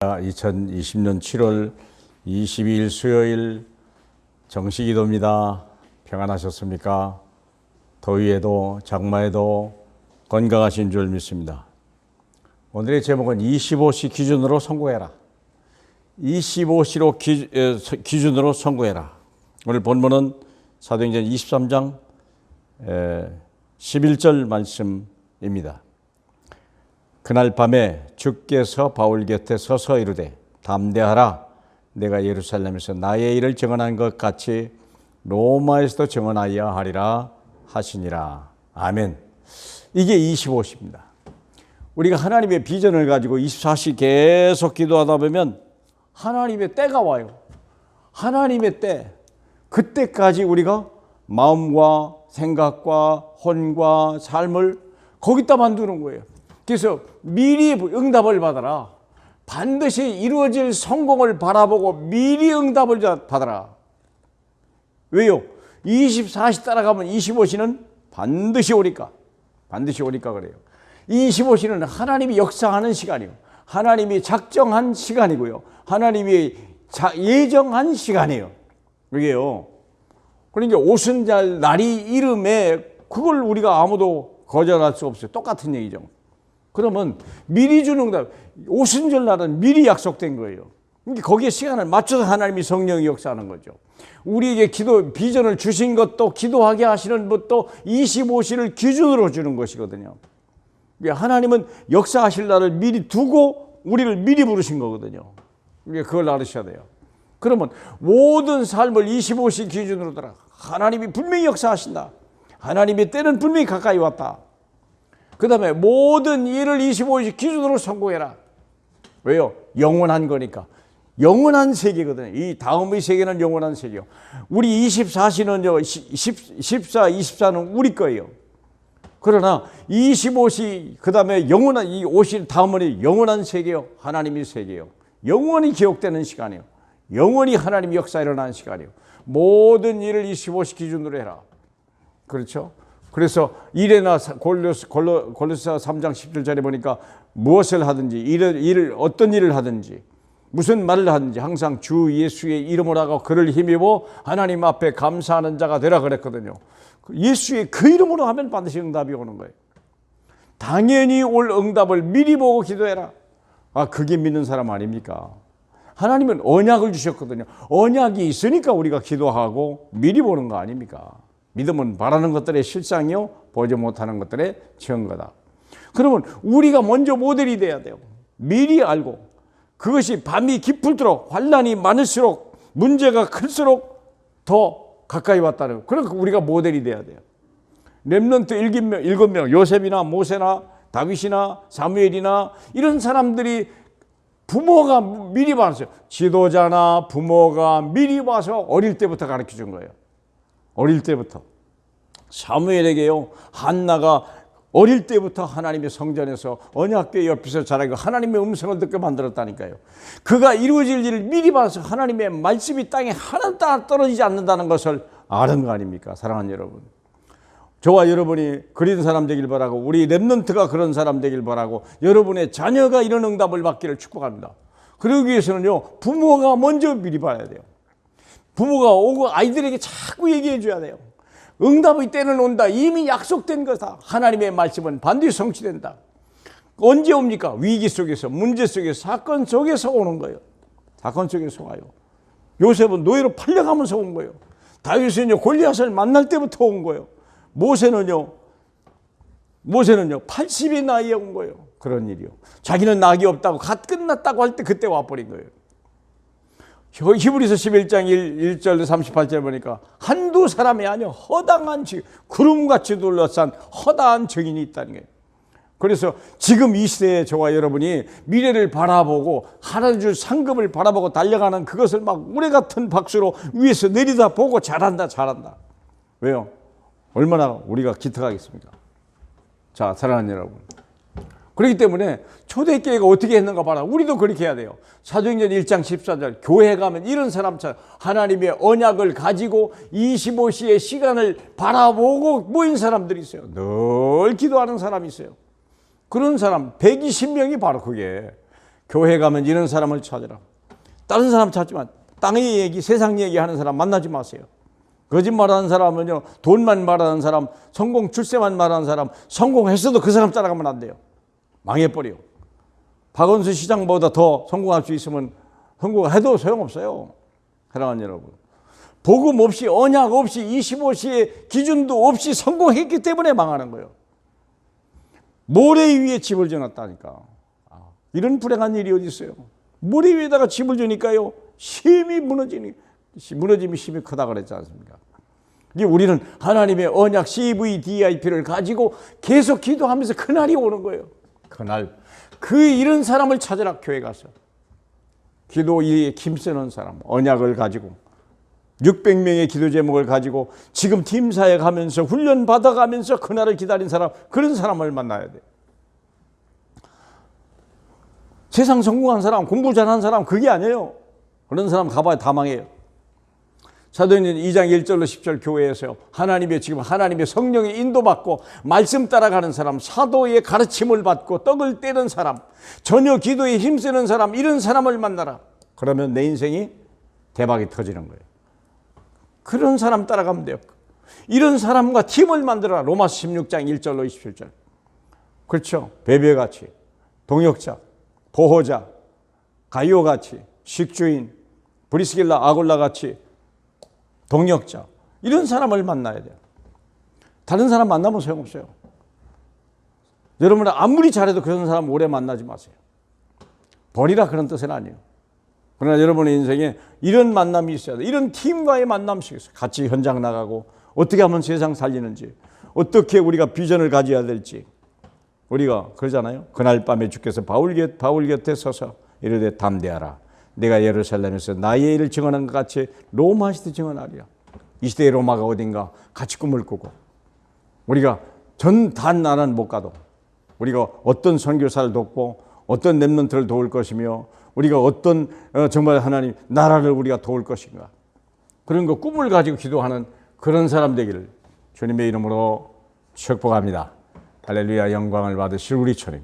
2020년 7월 22일 수요일 정시기도입니다. 평안하셨습니까? 더위에도 장마에도 건강하신 줄 믿습니다. 오늘의 제목은 25시 기준으로 선고해라. 25시로 기준으로 선고해라. 오늘 본문은 사도행전 23장 11절 말씀입니다. 그날 밤에 주께서 바울 곁에 서서 이르되 담대하라. 내가 예루살렘에서 나의 일을 증언한 것 같이 로마에서도 증언하여야 하리라 하시니라. 아멘. 이게 25시입니다. 우리가 하나님의 비전을 가지고 24시 계속 기도하다 보면 하나님의 때가 와요. 하나님의 때. 그때까지 우리가 마음과 생각과 혼과 삶을 거기다 만드는 거예요. 그래서 미리 응답을 받아라. 반드시 이루어질 성공을 바라보고 미리 응답을 받아라. 왜요? 24시 따라가면 25시는 반드시 오니까. 반드시 오니까 그래요. 25시는 하나님이 역사하는 시간이요. 하나님이 작정한 시간이고요. 하나님이 예정한 시간이에요. 그게요. 그러니까 오순절 날이 이름에 그걸 우리가 아무도 거절할 수 없어요. 똑같은 얘기죠. 그러면 미리 주는 응답, 오순절 날은 미리 약속된 거예요. 그러니까 거기에 시간을 맞춰서 하나님이 성령이 역사하는 거죠. 우리에게 기도 비전을 주신 것도 기도하게 하시는 것도 25시를 기준으로 주는 것이거든요. 그러니까 하나님은 역사하실 날을 미리 두고 우리를 미리 부르신 거거든요. 그러니까 그걸 알으셔야 돼요. 그러면 모든 삶을 25시 기준으로 따라 하나님이 분명히 역사하신다. 하나님의 때는 분명히 가까이 왔다. 그 다음에 모든 일을 25시 기준으로 성공해라. 왜요? 영원한 거니까. 영원한 세계거든요. 이 다음의 세계는 영원한 세계요. 우리 24시는요, 14, 24는 우리 거예요. 그러나 25시, 그 다음에 영원한, 이 50 다음은 영원한 세계요. 하나님의 세계요. 영원히 기억되는 시간이요. 영원히 하나님의 역사 일어나는 시간이요. 모든 일을 25시 기준으로 해라. 그렇죠? 그래서 일에나 골로새 3장 17절에 보니까 무엇을 하든지 어떤 일을 하든지 무슨 말을 하든지 항상 주 예수의 이름으로 하고 그를 힘입어 하나님 앞에 감사하는 자가 되라 그랬거든요. 예수의 그 이름으로 하면 반드시 응답이 오는 거예요. 당연히 올 응답을 미리 보고 기도해라. 아, 그게 믿는 사람 아닙니까? 하나님은 언약을 주셨거든요. 언약이 있으니까 우리가 기도하고 미리 보는 거 아닙니까? 믿음은 바라는 것들의 실상이요, 보지 못하는 것들의 증거다. 그러면 우리가 먼저 모델이 돼야 돼요. 미리 알고 그것이 밤이 깊을수록 환난이 많을수록 문제가 클수록 더 가까이 왔다는 거. 그러니까 우리가 모델이 돼야 돼요. 렘넌트 7명, 요셉이나 모세나 다윗이나 사무엘이나 이런 사람들이 부모가 미리 봤어요. 지도자나 부모가 미리 와서 어릴 때부터 가르쳐 준 거예요. 어릴 때부터. 사무엘에게요, 한나가 어릴 때부터 하나님의 성전에서 언약궤 옆에서 자라고 하나님의 음성을 듣게 만들었다니까요. 그가 이루어질 일을 미리 봐서 하나님의 말씀이 땅에 하나도 떨어지지 않는다는 것을 아는 거 아닙니까? 사랑하는 여러분. 저와 여러분이 그런 사람 되길 바라고 우리 렘넌트가 그런 사람 되길 바라고 여러분의 자녀가 이런 응답을 받기를 축복합니다. 그러기 위해서는요, 부모가 먼저 미리 봐야 돼요. 부모가 오고 아이들에게 자꾸 얘기해 줘야 돼요. 응답의 때는 온다. 이미 약속된 거다. 하나님의 말씀은 반드시 성취된다. 언제 옵니까? 위기 속에서, 문제 속에서, 사건 속에서 오는 거예요. 사건 속에서 와요. 요셉은 노예로 팔려가면서 온 거예요. 다윗은요, 골리앗을 만날 때부터 온 거예요. 모세는요 80의 나이에 온 거예요. 그런 일이요. 자기는 낙이 없다고 갓 끝났다고 할 때 그때 와버린 거예요. 히브리서 11장 1절 38절 보니까 한두 사람이 아니요, 허당한 구름같이 둘러싼 허다한 증인이 있다는 거예요. 그래서 지금 이 시대에 저와 여러분이 미래를 바라보고 하나님 줄 상급을 바라보고 달려가는 그것을 막 우레 같은 박수로 위에서 내리다 보고 잘한다. 왜요? 얼마나 우리가 기특하겠습니까? 자, 사랑하는 여러분. 그렇기 때문에 초대교회가 어떻게 했는가 봐라. 우리도 그렇게 해야 돼요. 사도행전 1장 14절 교회에 가면 이런 사람처럼 하나님의 언약을 가지고 25시의 시간을 바라보고 모인 사람들이 있어요. 늘 기도하는 사람이 있어요. 그런 사람 120명이 바로 그게 교회 가면 이런 사람을 찾으라. 다른 사람 찾지만 땅의 얘기, 세상 얘기하는 사람 만나지 마세요. 거짓말하는 사람은요, 돈만 말하는 사람, 성공 출세만 말하는 사람, 성공했어도 그 사람 따라가면 안 돼요. 망해버려요. 박원순 시장보다 더 성공할 수 있으면 성공해도 소용없어요. 사랑하는 여러분, 복음 없이, 언약 없이, 25시의 기준도 없이 성공했기 때문에 망하는 거예요. 모래 위에 집을 지었다니까. 이런 불행한 일이 어디 있어요? 모래 위에다가 집을 지니까요, 힘이 무너짐이 힘이 크다 그랬지 않습니까? 우리는 하나님의 언약 CVDIP를 가지고 계속 기도하면서 그날이 오는 거예요. 그날 이런 사람을 찾으라. 교회 가서 기도에 힘쓰는 사람, 언약을 가지고 600명의 기도 제목을 가지고 지금 팀사에 가면서 훈련 받아가면서 그날을 기다린 사람, 그런 사람을 만나야 돼요. 세상 성공한 사람, 공부 잘하는 사람 그게 아니에요. 그런 사람 가봐야 다 망해요. 사도행전 2장 1절로 10절 교회에서요, 하나님의 성령에 인도받고 말씀 따라가는 사람, 사도의 가르침을 받고 떡을 떼는 사람, 전혀 기도에 힘쓰는 사람, 이런 사람을 만나라. 그러면 내 인생이 대박이 터지는 거예요. 그런 사람 따라가면 돼요. 이런 사람과 팀을 만들어라. 로마서 16장 1절로 27절. 그렇죠. 베베같이, 동역자, 보호자, 가이오같이, 식주인, 브리스길라, 아굴라같이 동역자, 이런 사람을 만나야 돼요. 다른 사람 만나면 소용없어요. 여러분은 아무리 잘해도 그런 사람 오래 만나지 마세요. 버리라 그런 뜻은 아니에요. 그러나 여러분의 인생에 이런 만남이 있어야 돼요. 이런 팀과의 만남이 있어요. 같이 현장 나가고 어떻게 하면 세상 살리는지, 어떻게 우리가 비전을 가져야 될지. 우리가 그러잖아요. 그날 밤에 주께서 바울 곁에 서서 이르되 담대하라. 내가 예루살렘에서 나의 일을 증언한 것 같이 로마 시대 증언하리라. 이 시대의 로마가 어딘가 같이 꿈을 꾸고, 우리가 단 나라는 못 가도 우리가 어떤 선교사를 돕고 어떤 렘넌트를 도울 것이며, 우리가 어떤 정말 하나님 나라를 우리가 도울 것인가, 그런 거 꿈을 가지고 기도하는 그런 사람 되기를 주님의 이름으로 축복합니다. 할렐루야. 영광을 받으실 우리 주님,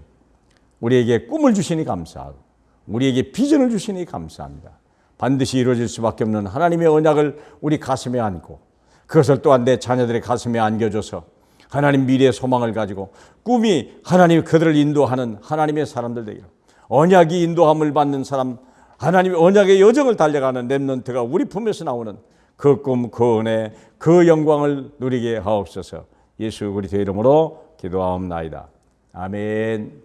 우리에게 꿈을 주시니 감사하고 우리에게 비전을 주시니 감사합니다. 반드시 이루어질 수밖에 없는 하나님의 언약을 우리 가슴에 안고, 그것을 또한 내 자녀들의 가슴에 안겨줘서 하나님 미래의 소망을 가지고 꿈이 하나님이 그들을 인도하는 하나님의 사람들 되기를, 언약이 인도함을 받는 사람, 하나님의 언약의 여정을 달려가는 렘넌트가 우리 품에서 나오는 그 꿈, 그 은혜, 그 영광을 누리게 하옵소서. 예수 그리스도의 이름으로 기도하옵나이다. 아멘.